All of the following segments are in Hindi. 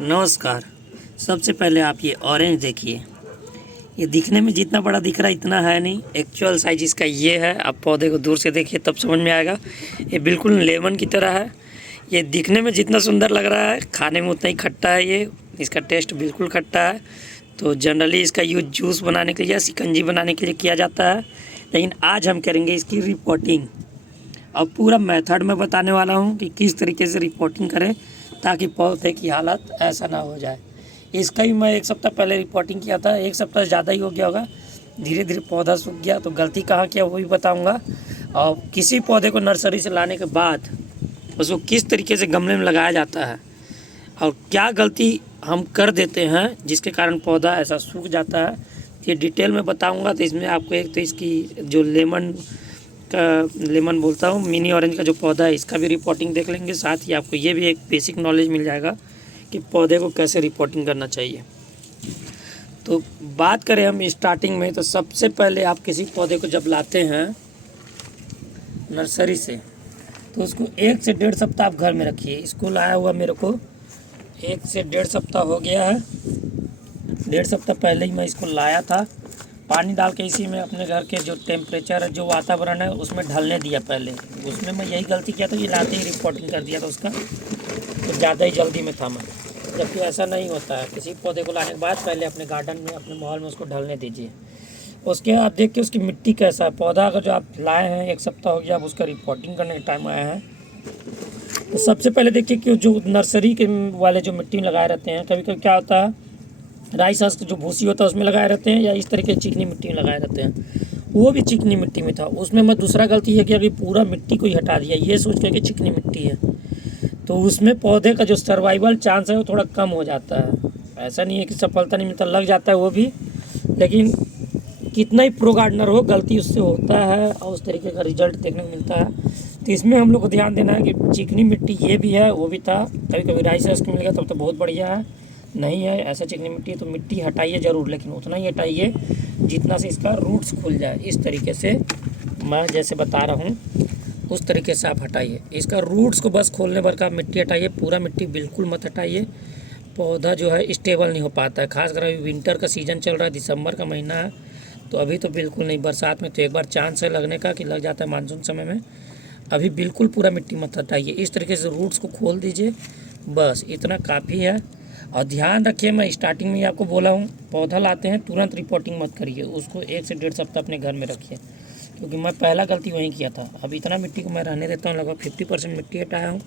नमस्कार। सबसे पहले आप ये ऑरेंज देखिए। ये दिखने में जितना बड़ा दिख रहा है इतना है नहीं, एक्चुअल साइज इसका ये है। आप पौधे को दूर से देखिए तब समझ में आएगा। ये बिल्कुल लेमन की तरह है। ये दिखने में जितना सुंदर लग रहा है खाने में उतना ही खट्टा है। ये इसका टेस्ट बिल्कुल खट्टा है। तो जनरली इसका यूज जूस बनाने के लिए या शिकंजी बनाने के लिए किया जाता है, लेकिन आज हम करेंगे इसकी रिपोर्टिंग। और पूरा मेथड मैं बताने वाला हूँ कि किस तरीके से रिपोर्टिंग करें ताकि पौधे की हालत ऐसा ना हो जाए। इसका ही मैं 1 सप्ताह पहले रिपोर्टिंग किया था। 1 सप्ताह ज़्यादा ही हो गया होगा, धीरे धीरे पौधा सूख गया। तो गलती कहाँ किया वो भी बताऊँगा। और किसी पौधे को नर्सरी से लाने के बाद उसको किस तरीके से गमले में लगाया जाता है और क्या गलती हम कर देते हैं जिसके कारण पौधा ऐसा सूख जाता है, ये डिटेल में बताऊँगा। तो इसमें आपको एक तो इसकी जो लेमन बोलता हूँ, मिनी ऑरेंज का जो पौधा है इसका भी रिपोर्टिंग देख लेंगे। साथ ही आपको ये भी एक बेसिक नॉलेज मिल जाएगा कि पौधे को कैसे रिपोर्टिंग करना चाहिए। तो बात करें हम स्टार्टिंग में, तो सबसे पहले आप किसी पौधे को जब लाते हैं नर्सरी से तो उसको 1 से 1.5 सप्ताह आप घर में रखिए। इसको लाया हुआ मेरे को 1 से 1.5 सप्ताह हो गया है। 1.5 सप्ताह पहले ही मैं इसको लाया था। पानी डाल के इसी में अपने घर के जो टेम्परेचर है, जो वातावरण है उसमें ढलने दिया। पहले उसमें मैं यही गलती किया था, ये लाते ही रिपोर्टिंग कर दिया था उसका। तो ज़्यादा ही जल्दी में था मैं, जबकि ऐसा नहीं होता है। किसी पौधे को लाने के बाद पहले अपने गार्डन में, अपने माहौल में उसको ढलने दीजिए। उसके आप देख के उसकी मिट्टी कैसा है। पौधा अगर जो आप लाए हैं 1 सप्ताह हो गया, अब उसका रिपोर्टिंग करने का टाइम आया है, तो सबसे पहले देखिए कि जो नर्सरी के वाले जो मिट्टी में लगाए रहते हैं, कभी कभी क्या होता है राइस हस्क जो भूसी होता है उसमें लगाए रहते हैं, या इस तरीके की चिकनी मिट्टी में लगाए रहते हैं। वो भी चिकनी मिट्टी में था। उसमें मैं दूसरा गलती है कि अभी पूरा मिट्टी को ही हटा दिया ये सोच के कि चिकनी मिट्टी है, तो उसमें पौधे का जो सर्वाइवल चांस है वो थोड़ा कम हो जाता है। ऐसा नहीं है कि सफलता नहीं मिलता, लग जाता है वो भी, लेकिन कितना ही प्रो गार्डनर हो गलती उससे होता है और उस तरीके का रिजल्ट देखने को मिलता है। तो इसमें हम लोग को ध्यान देना है कि चिकनी मिट्टी ये भी है, वो भी था। कभी कभी राइस हस्क मिल गया तब तो बहुत बढ़िया है, नहीं है ऐसा चिकनी मिट्टी है तो मिट्टी हटाइए ज़रूर, लेकिन उतना ही हटाइए जितना से इसका रूट्स खुल जाए। इस तरीके से मैं जैसे बता रहा हूँ उस तरीके से आप हटाइए। इसका रूट्स को बस खोलने भर का मिट्टी हटाइए, पूरा मिट्टी बिल्कुल मत हटाइए। पौधा जो है स्टेबल नहीं हो पाता है। खासकर अभी विंटर का सीज़न चल रहा है, दिसंबर का महीना है, तो अभी तो बिल्कुल नहीं। बरसात में तो एक बार चांस है लगने का कि लग जाता है मानसून समय में। अभी बिल्कुल पूरा मिट्टी मत हटाइए। इस तरीके से रूट्स को खोल दीजिए, बस इतना काफ़ी है। और ध्यान रखिए, मैं स्टार्टिंग में ही आपको बोला हूँ, पौधा लाते हैं तुरंत रिपोर्टिंग मत करिए, उसको 1 से 1.5 सप्ताह अपने घर में रखिए, क्योंकि मैं पहला गलती वहीं किया था। अब इतना मिट्टी को मैं रहने देता हूँ, लगभग 50% मिट्टी हटाया हूँ,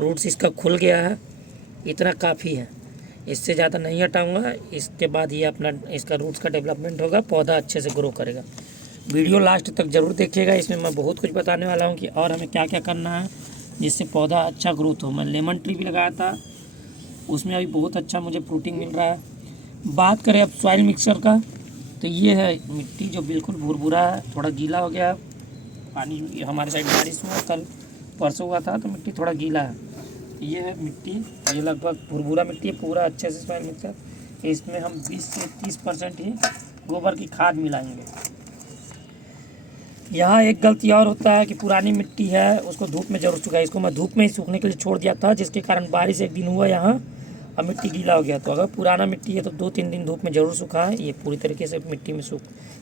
रूट्स इसका खुल गया है, इतना काफ़ी है। इससे ज़्यादा नहीं हटाऊँगा। इसके बाद ये अपना इसका रूट्स का डेवलपमेंट होगा, पौधा अच्छे से ग्रो करेगा। वीडियो लास्ट तक ज़रूर देखिएगा, इसमें मैं बहुत कुछ बताने वाला हूँ कि और हमें क्या क्या करना है जिससे पौधा अच्छा ग्रोथ हो। मैं लेमन ट्री भी लगाया था, उसमें अभी बहुत अच्छा मुझे फ्रूटिंग मिल रहा है। बात करें अब सॉइल मिक्सचर का, तो ये है मिट्टी जो बिल्कुल भुरभुरा है, थोड़ा गीला हो गया है। पानी हमारे साइड बारिश हुआ, कल परसों हुआ था, तो मिट्टी थोड़ा गीला है। ये है मिट्टी, ये लगभग भुरभुरा मिट्टी है, पूरा अच्छे से सॉइल मिक्सचर। इसमें हम 20 से 30% ही गोबर की खाद मिलाएंगे। यहाँ एक गलती और होता है कि पुरानी मिट्टी है उसको धूप में जरूर सूखा है। इसको मैं धूप में ही सूखने के लिए छोड़ दिया था, जिसके कारण बारिश एक दिन हुआ यहाँ और मिट्टी गीला हो गया। तो अगर पुराना मिट्टी है तो 2-3 दिन धूप में ज़रूर सूखा है। ये पूरी तरीके से मिट्टी में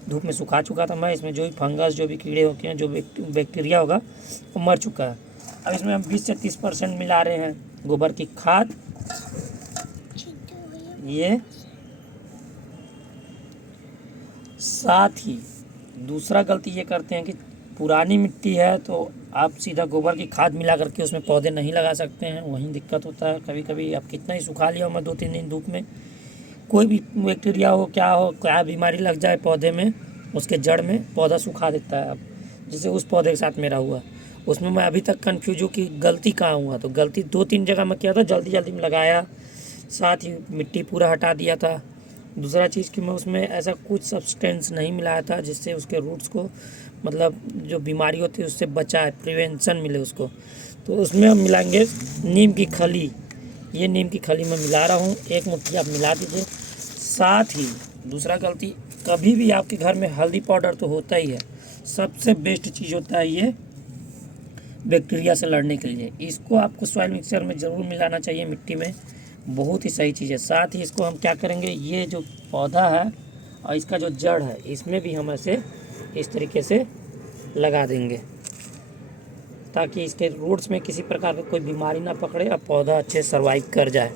धूप में सुखा चुका था मैं। इसमें जो भी फंगस, जो भी कीड़े होते हैं, जो बैक्टीरिया होगा वो मर चुका है। अब इसमें हम 20 से 30% मिला रहे हैं गोबर की खाद। ये साथ ही दूसरा गलती ये करते हैं कि पुरानी मिट्टी है तो आप सीधा गोबर की खाद मिला करके उसमें पौधे नहीं लगा सकते हैं, वहीं दिक्कत होता है। कभी कभी आप कितना ही सुखा लिया हो मैं 2-3 दिन धूप में, कोई भी बैक्टीरिया हो, क्या बीमारी लग जाए पौधे में, उसके जड़ में पौधा सुखा देता है। अब जैसे उस पौधे के साथ मेरा हुआ, उसमें मैं अभी तक कन्फ्यूज हूँ कि गलती कहाँ हुआ। तो गलती 2-3 जगह मैं किया था, जल्दी जल्दी में लगाया, साथ ही मिट्टी पूरा हटा दिया था। दूसरा चीज़ कि मैं उसमें ऐसा कुछ सब्सटेंस नहीं मिलाया था जिससे उसके रूट्स को, मतलब जो बीमारी होती है उससे बचाए, प्रिवेंशन मिले उसको। तो उसमें हम मिलाएंगे नीम की खली। ये नीम की खली मैं मिला रहा हूँ, 1 मुट्ठी आप मिला दीजिए। साथ ही दूसरा गलती, कभी भी आपके घर में हल्दी पाउडर तो होता ही है, सबसे बेस्ट चीज़ होता है ये बैक्टीरिया से लड़ने के लिए। इसको आपको सॉइल मिक्सचर में ज़रूर मिलाना चाहिए मिट्टी में। बहुत ही सही चीज़ है। साथ ही इसको हम क्या करेंगे, ये जो पौधा है और इसका जो जड़ है इसमें भी हम ऐसे इस तरीके से लगा देंगे ताकि इसके रूट्स में किसी प्रकार का कोई बीमारी ना पकड़े और पौधा अच्छे सर्वाइव कर जाए।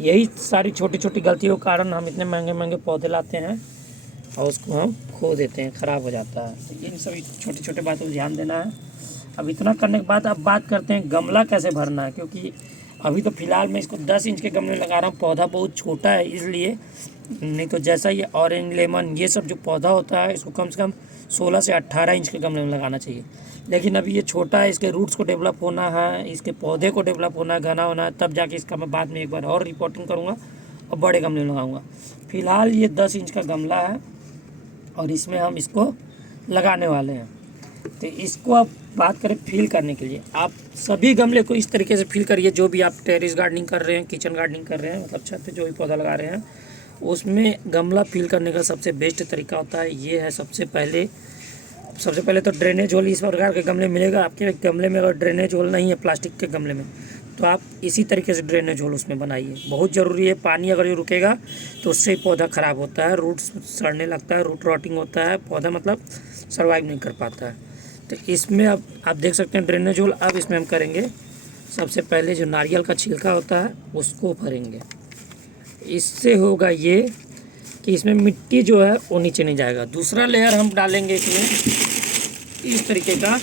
यही सारी छोटी छोटी गलतियों के कारण हम इतने महंगे महंगे पौधे लाते हैं और उसको हम खो देते हैं, ख़राब हो जाता है। तो इन सभी छोटी छोटी बातों पर ध्यान देना है। अब इतना करने के बाद अब बात करते हैं गमला कैसे भरना है, क्योंकि अभी तो फ़िलहाल मैं इसको 10 इंच के गमले लगा रहा हूँ, पौधा बहुत छोटा है इसलिए। नहीं तो जैसा ये ऑरेंज लेमन ये सब जो पौधा होता है इसको कम से कम 16 से 18 इंच के गमले में लगाना चाहिए। लेकिन अभी ये छोटा है, इसके रूट्स को डेवलप होना है, इसके पौधे को डेवलप होना है, घना होना है, तब जाके इसका मैं बाद में एक बार और रिपोर्टिंग करूँगा और बड़े गमले में लगाऊँगा। फ़िलहाल ये 10 इंच का गमला है और इसमें हम इसको लगाने वाले हैं। तो इसको आप बात करें फिल करने के लिए, आप सभी गमले को इस तरीके से फिल करिए। जो भी आप टेरेस गार्डनिंग कर रहे हैं, किचन गार्डनिंग कर रहे हैं, मतलब छत पे जो भी पौधा लगा रहे हैं, उसमें गमला फिल करने का सबसे बेस्ट तरीका होता है ये है। सबसे पहले तो ड्रेनेज होल इस प्रकार के गमले मिलेगा आपके गमले में। अगर ड्रेनेज होल नहीं है प्लास्टिक के गमले में तो आप इसी तरीके से ड्रेनेज होल उसमें बनाइए, बहुत ज़रूरी है। पानी अगर ये रुकेगा तो उससे पौधा ख़राब होता है, रूट्स सड़ने लगता है, रूट रॉटिंग होता है, पौधा मतलब सर्वाइव नहीं कर पाता है। तो इसमें अब आप देख सकते हैं ड्रेनेज होल। अब इसमें हम करेंगे सबसे पहले जो नारियल का छिलका होता है उसको भरेंगे। इससे होगा ये कि इसमें मिट्टी जो है वो नीचे नहीं जाएगा। दूसरा लेयर हम डालेंगे इसमें इस तरीके का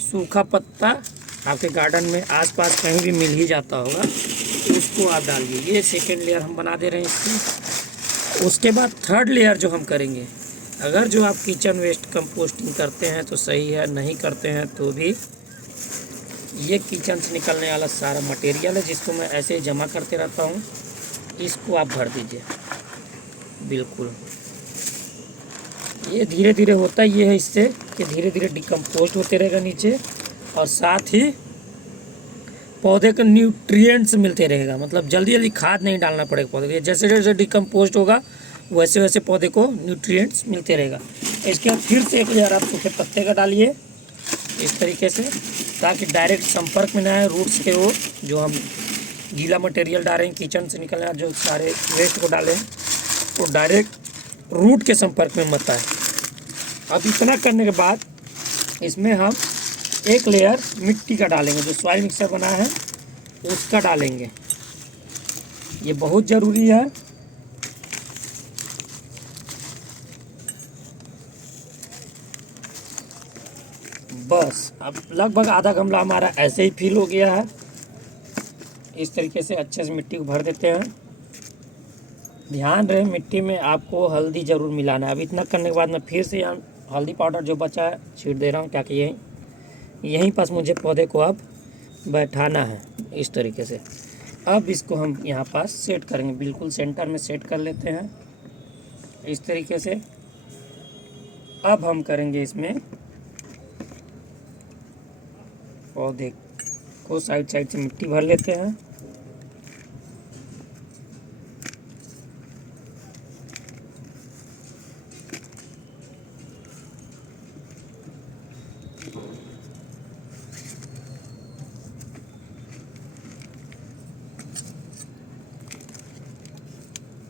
सूखा पत्ता, आपके गार्डन में आसपास कहीं भी मिल ही जाता होगा, उसको आप डालिए। ये सेकेंड लेयर हम बना दे रहे हैं इसकी। उसके बाद थर्ड लेयर जो हम करेंगे, अगर जो आप किचन वेस्ट कंपोस्टिंग करते हैं तो सही है, नहीं करते हैं तो भी ये किचन से निकलने वाला सारा मटेरियल है जिसको मैं ऐसे ही जमा करते रहता हूँ, इसको आप भर दीजिए। बिल्कुल ये धीरे धीरे होता ही है इससे कि धीरे धीरे डिकम्पोस्ट होते रहेगा नीचे और साथ ही पौधे को न्यूट्रिएंट्स मिलते रहेगा। मतलब जल्दी जल्दी खाद नहीं डालना पड़ेगा पौधे को, जैसे जैसे डिकम्पोस्ट होगा वैसे वैसे पौधे को न्यूट्रिएंट्स मिलते रहेगा। इसके बाद फिर से एक लेयर आप सूखे पत्ते का डालिए इस तरीके से, ताकि डायरेक्ट संपर्क में ना आए रूट्स के। वो जो हम गीला मटेरियल डाल रहे हैं किचन से निकलने जो सारे वेस्ट को डालें वो डायरेक्ट रूट के संपर्क में मत आए। अब इतना करने के बाद इसमें हम एक लेयर मिट्टी का डालेंगे, जो सॉइल मिक्सर बना है उसका डालेंगे, ये बहुत ज़रूरी है। बस अब लगभग आधा गमला हमारा ऐसे ही फिल हो गया है। इस तरीके से अच्छे से मिट्टी को भर देते हैं। ध्यान रहे मिट्टी में आपको हल्दी ज़रूर मिलाना है। अब इतना करने के बाद मैं फिर से यहाँ हल्दी पाउडर जो बचा है छीट दे रहा हूँ, क्या कि यहीं पास मुझे पौधे को अब बैठाना है इस तरीके से। अब इसको हम यहाँ पास सेट करेंगे, बिल्कुल सेंटर में सेट कर लेते हैं इस तरीके से। अब हम करेंगे इसमें पौधे को साइड साइड से मिट्टी भर लेते हैं।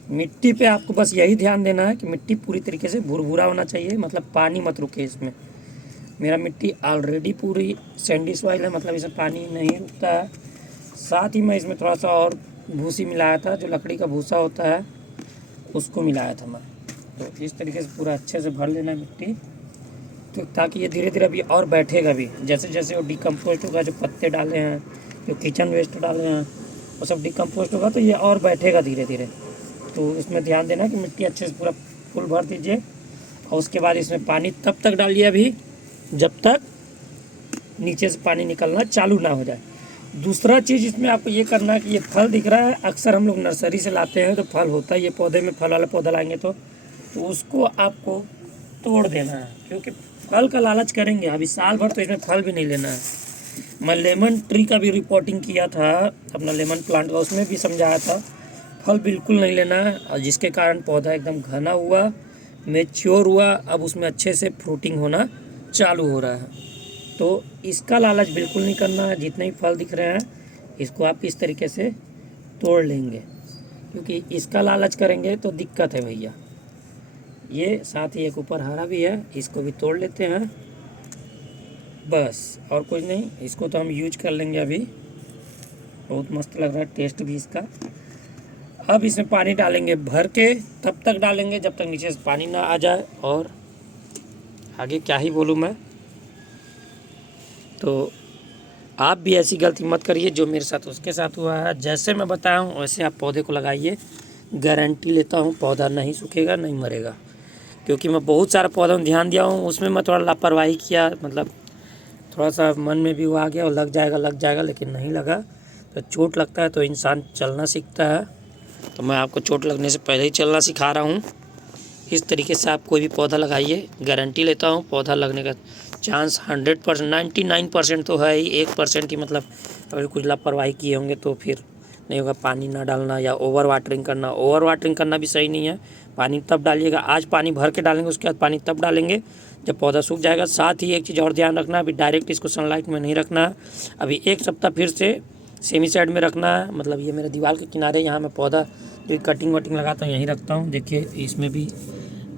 मिट्टी पे आपको बस यही ध्यान देना है कि मिट्टी पूरी तरीके से भुरभुरा होना चाहिए, मतलब पानी मत रुके इसमें। मेरा मिट्टी ऑलरेडी पूरी सैंडी सॉइल है, मतलब इसमें पानी नहीं रुकता है। साथ ही मैं इसमें थोड़ा सा और भूसी मिलाया था, जो लकड़ी का भूसा होता है उसको मिलाया था मैं। तो इस तरीके से पूरा अच्छे से भर लेना है मिट्टी, तो ताकि ये धीरे धीरे अभी और बैठेगा भी। जैसे जैसे वो डिकम्पोस्ट होगा, जो पत्ते डाले हैं, जो किचन वेस्ट डाले हैं, वो सब डिकम्पोस्ट होगा तो ये और बैठेगा धीरे धीरे। तो इसमें ध्यान देना कि मिट्टी अच्छे से पूरा फुल भर दीजिए। और उसके बाद इसमें पानी तब तक डालिए अभी जब तक नीचे से पानी निकलना चालू ना हो जाए। दूसरा चीज़ इसमें आपको ये करना है कि ये फल दिख रहा है, अक्सर हम लोग नर्सरी से लाते हैं तो फल होता है, ये पौधे में फल वाला पौधा लाएंगे तो उसको आपको तोड़ देना है, क्योंकि फल का लालच करेंगे अभी साल भर तो इसमें फल भी नहीं लेना है। मैं लेमन ट्री का भी रिपोर्टिंग किया था, अपना लेमन प्लांट का, उसमें भी समझाया था फल बिल्कुल नहीं लेना है, और जिसके कारण पौधा एकदम घना हुआ, मैच्योर हुआ, अब उसमें अच्छे से फ्रूटिंग होना चालू हो रहा है। तो इसका लालच बिल्कुल नहीं करना है। जितने भी फल दिख रहे हैं इसको आप इस तरीके से तोड़ लेंगे, क्योंकि इसका लालच करेंगे तो दिक्कत है भैया। ये साथ ही एक ऊपर हरा भी है, इसको भी तोड़ लेते हैं बस, और कुछ नहीं। इसको तो हम यूज कर लेंगे अभी, बहुत मस्त लग रहा है टेस्ट भी इसका। अब इसमें पानी डालेंगे भर के, तब तक डालेंगे जब तक नीचे से पानी ना आ जाए। और आगे क्या ही बोलूँ मैं। तो आप भी ऐसी गलती मत करिए जो मेरे साथ उसके साथ हुआ है। जैसे मैं बताया हूँ वैसे आप पौधे को लगाइए, गारंटी लेता हूँ पौधा नहीं सूखेगा, नहीं मरेगा। क्योंकि मैं बहुत सारा पौधा में ध्यान दिया हूँ, उसमें मैं थोड़ा लापरवाही किया, मतलब थोड़ा सा मन में भी वो आ गया और लग जाएगा, लेकिन नहीं लगा। तो चोट लगता है तो इंसान चलना सीखता है, तो मैं आपको चोट लगने से पहले ही चलना सिखा रहा हूँ। इस तरीके से आप कोई भी पौधा लगाइए, गारंटी लेता हूँ पौधा लगने का चांस 100%, 99% तो है ही। 1% की मतलब अगर कुछ लापरवाही किए होंगे तो फिर नहीं होगा। पानी ना डालना या ओवर वाटरिंग करना भी सही नहीं है। पानी तब डालिएगा, आज पानी भर के डालेंगे, उसके बाद पानी तब डालेंगे जब पौधा सूख जाएगा। साथ ही एक चीज़ और ध्यान रखना, अभी डायरेक्ट इसको सनलाइट में नहीं रखना है। अभी 1 सप्ताह फिर से सेमी साइड में रखना है। मतलब ये मेरे दीवार के किनारे, यहाँ मैं पौधा जो कटिंग वटिंग लगाता हूँ यहीं रखता हूँ। देखिए इसमें भी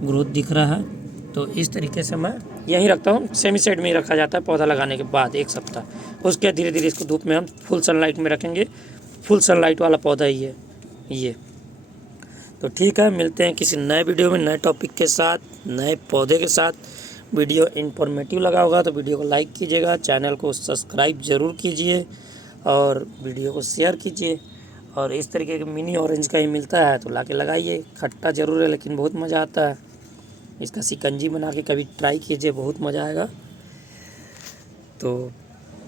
ग्रोथ दिख रहा है। तो इस तरीके से मैं यहीं रखता हूँ, सेमी साइड में ही रखा जाता है पौधा लगाने के बाद 1 सप्ताह। उसके बाद धीरे धीरे इसको धूप में हम फुल सनलाइट में रखेंगे। फुल सनलाइट वाला पौधा ही है ये। तो ठीक है, मिलते हैं किसी नए वीडियो में, नए टॉपिक के साथ, नए पौधे के साथ। वीडियो इन्फॉर्मेटिव लगा होगा तो वीडियो को लाइक कीजिएगा, चैनल को सब्सक्राइब ज़रूर कीजिए और वीडियो को शेयर कीजिए। और इस तरीके के मिनी ऑरेंज का ही मिलता है तो ला के लगाइए। खट्टा ज़रूर है लेकिन बहुत मज़ा आता है। इसका शिकंजी बना के कभी ट्राई कीजिए, बहुत मज़ा आएगा। तो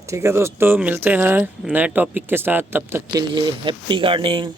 ठीक है दोस्तों, मिलते हैं नए टॉपिक के साथ। तब तक के लिए हैप्पी गार्डनिंग।